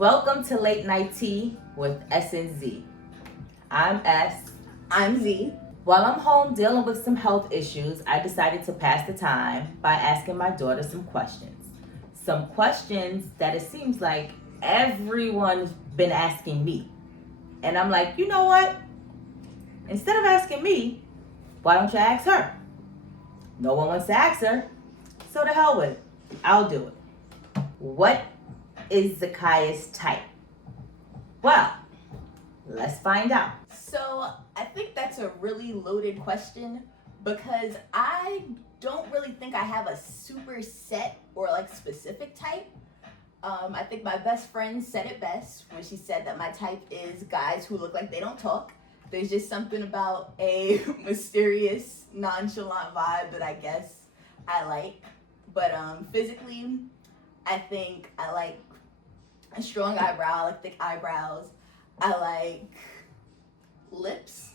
Welcome to Late Night Tea with S&Z. I'm S. I'm Z. While I'm home dealing with some health issues, I decided to pass the time by asking my daughter some questions. Some questions that it seems like everyone's been asking me. And I'm like, you know what? Instead of asking me, why don't you ask her? No one wants to ask her, so the hell with it. I'll do it. What is Zakaya's type? Well, let's find out. So I think that's a really loaded question because I don't really think I have a super set or like specific type. I think my best friend said it best when she said that my type is guys who look like they don't talk. There's just something about a mysterious, nonchalant vibe that I guess I like. But physically, I think I like a strong eyebrow, I like thick eyebrows. I like lips.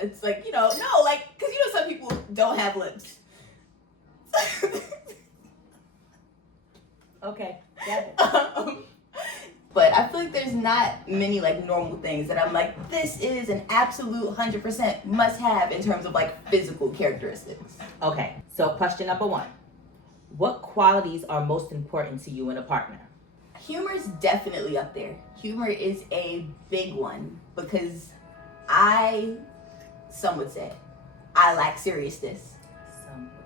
It's like, no, like, because some people don't have lips. Okay, got it. But I feel like there's not many like normal things that I'm like, this is an absolute 100% must have in terms of like physical characteristics. Okay, so question number 1. What qualities are most important to you in a partner? Humor is definitely up there. Humor is a big one because some would say, I lack seriousness.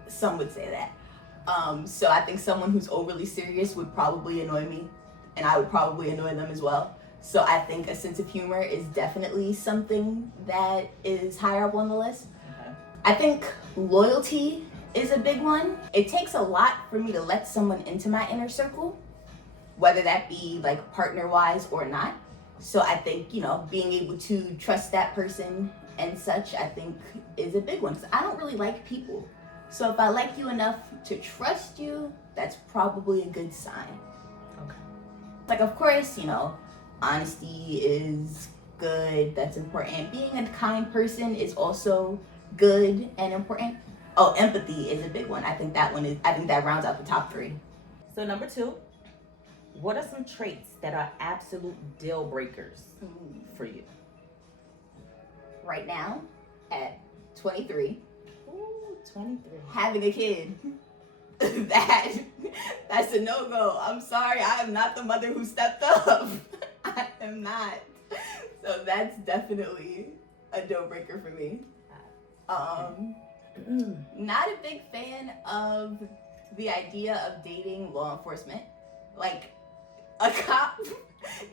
Some would say that. So I think someone who's overly serious would probably annoy me, and I would probably annoy them as well. So I think a sense of humor is definitely something that is higher up on the list. Okay. I think loyalty is a big one. It takes a lot for me to let someone into my inner circle, whether that be like partner-wise or not. So I think, being able to trust that person and such, I think is a big one. Because I don't really like people. So if I like you enough to trust you, that's probably a good sign. Okay. Like, of course, honesty is good. That's important. Being a kind person is also good and important. Oh, empathy is a big one. I think that rounds out the top 3. So number 2, what are some traits that are absolute deal breakers for you? Right now, at 23, Ooh, 23. having a kid, that's a no-go. I'm sorry, I am not the mother who stepped up. I am not. So that's definitely a deal breaker for me. Not a big fan of the idea of dating law enforcement. Like, a cop,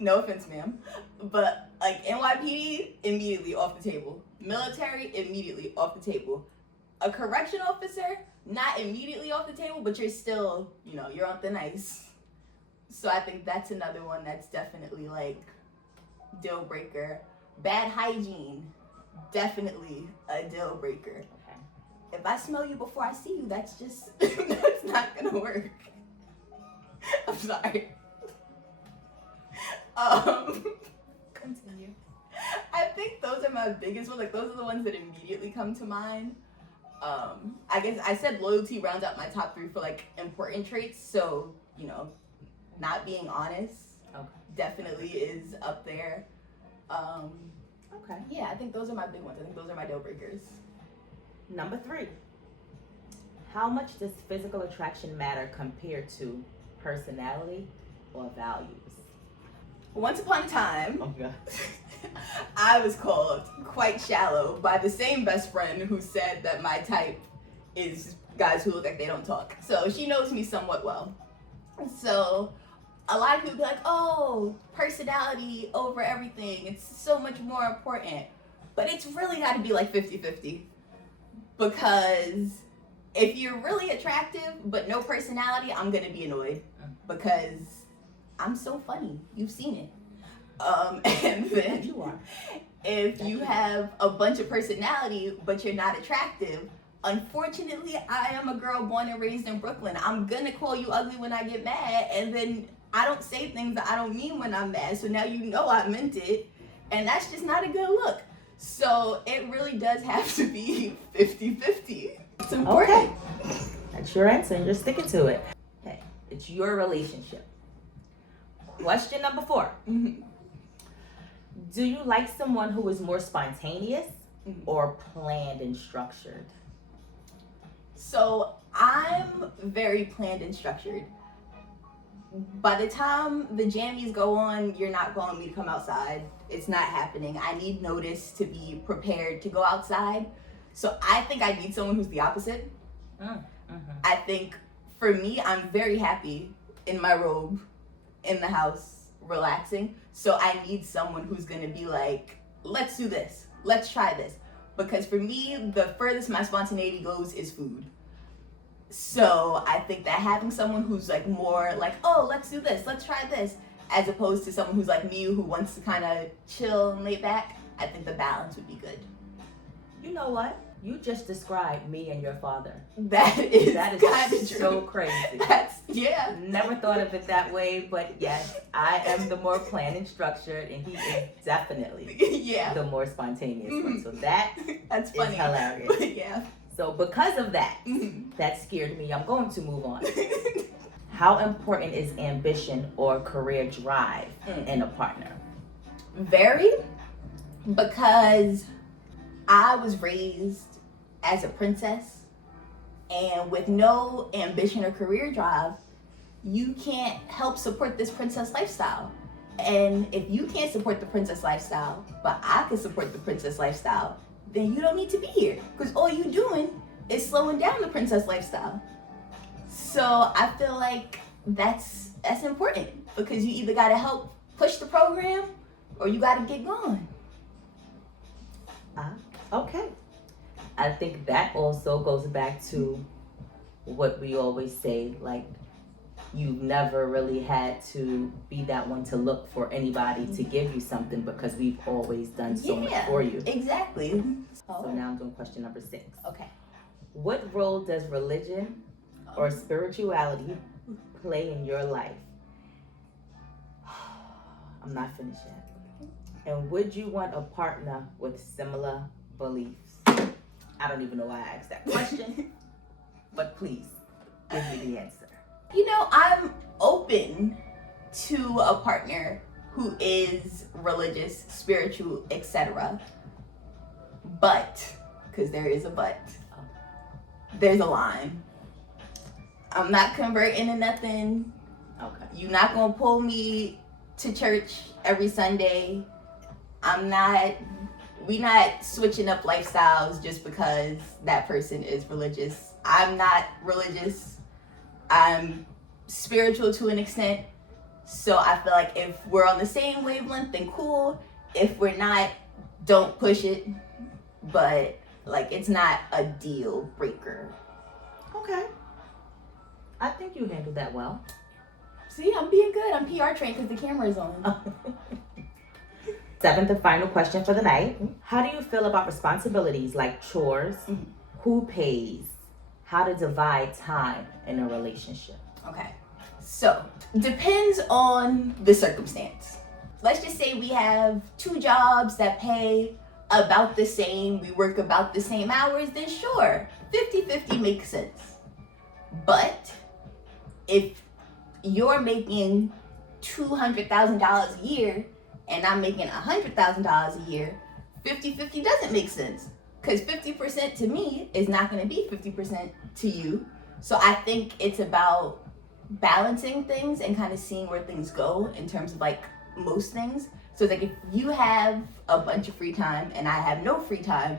no offense, ma'am, but like NYPD, immediately off the table. Military, immediately off the table. A correction officer, not immediately off the table, but you're still, you're on thin ice. So I think that's another one that's definitely like deal breaker. Bad hygiene, definitely a deal breaker. Okay. If I smell you before I see you, that's that's not gonna work. I'm sorry. Continue. I think those are my biggest ones. Like, those are the ones that immediately come to mind. I guess I said loyalty rounds out my top 3 for like important traits. So, not being honest definitely is up there. Okay. Yeah, I think those are my big ones. I think those are my deal breakers. Number 3, how much does physical attraction matter compared to personality or values? Once upon a time, Oh God. I was called quite shallow by the same best friend who said that my type is guys who look like they don't talk. So she knows me somewhat well. So a lot of people be like, oh, personality over everything. It's so much more important. But it's really got to be like 50-50. Because if you're really attractive but no personality, I'm going to be annoyed. Because I'm so funny. You've seen it. And then You are. if you have a bunch of personality but you're not attractive, unfortunately, I am a girl born and raised in Brooklyn. I'm gonna call you ugly when I get mad, and then I don't say things that I don't mean when I'm mad. So now I meant it, and that's just not a good look. So it really does have to be 50-50. It's important. Okay. That's your answer and you're sticking to it. Okay. It's your relationship. question number 4. Mhm. Do you like someone who is more spontaneous Mhm. or planned and structured? So I'm very planned and structured. By the time the jammies go on, you're not calling me to come outside. It's not happening. I need notice to be prepared to go outside. So I think I need someone who's the opposite. I think for me, I'm very happy in my robe, in the house, relaxing. So I need someone who's gonna be like, let's do this. Let's try this. Because for me, the furthest my spontaneity goes is food. So I think that having someone who's like more like, oh, let's do this, let's try this, as opposed to someone who's like me who wants to kind of chill and lay back, I think the balance would be good. You know what? You just described me and your father. That is kind of true. so crazy. Yeah. Never thought of it that way, but yes, I am the more planned and structured, and he is definitely Yeah. the more spontaneous one. So that That's is funny. hilarious. But yeah. So because of that, that scared me. I'm going to move on. How important is ambition or career drive in a partner? Very, because I was raised as a princess, and with no ambition or career drive, you can't help support this princess lifestyle. And if you can't support the princess lifestyle, but I can support the princess lifestyle, then you don't need to be here, because all you're doing is slowing down the princess lifestyle. So I feel like that's important, because you either got to help push the program or you got to get going. Okay. I think that also goes back to what we always say, like, you've never really had to be that one to look for anybody to give you something, because we've always done so much for you. Exactly. So now I'm doing question number 6. Okay. What role does religion or spirituality play in your life? I'm not finished yet. And would you want a partner with similar beliefs? I don't even know why I asked that question, but please give me the answer. You know, I'm open to a partner who is religious, spiritual, etc. But, because there is a but, there's a line. I'm not converting to nothing. Okay. You're not going to pull me to church every Sunday. We not switching up lifestyles just because that person is religious. I'm not religious. I'm spiritual to an extent. So I feel like if we're on the same wavelength, then cool. If we're not, don't push it. But like, it's not a deal breaker. Okay. I think you handled that well. See, I'm being good. I'm PR trained because the camera is on. 7th and final question for the night. How do you feel about responsibilities like chores? Who pays? How to divide time in a relationship? Okay. So, depends on the circumstance. Let's just say we have 2 jobs that pay about the same, we work about the same hours, then sure, 50-50 makes sense. But if you're making $200,000 a year and I'm making $100,000 a year, 50-50 doesn't make sense. Because 50% to me is not going to be 50% to you. So I think it's about balancing things and kind of seeing where things go in terms of like most things. So it's like if you have a bunch of free time and I have no free time,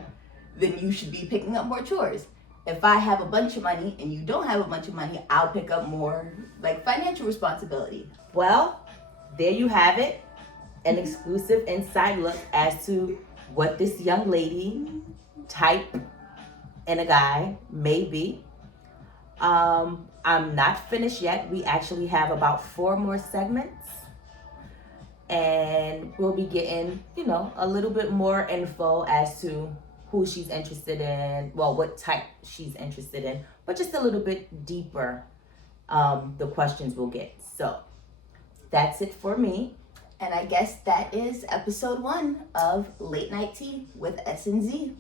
then you should be picking up more chores. If I have a bunch of money and you don't have a bunch of money, I'll pick up more like financial responsibility. Well, there you have it. An exclusive inside look as to what this young lady type in a guy may be. I'm not finished yet. We actually have about 4 more segments. And we'll be getting, a little bit more info as to who she's interested in, well, what type she's interested in, but just a little bit deeper, the questions we'll get. So that's it for me. And I guess that is episode 1 of Late Night Tea with S&Z.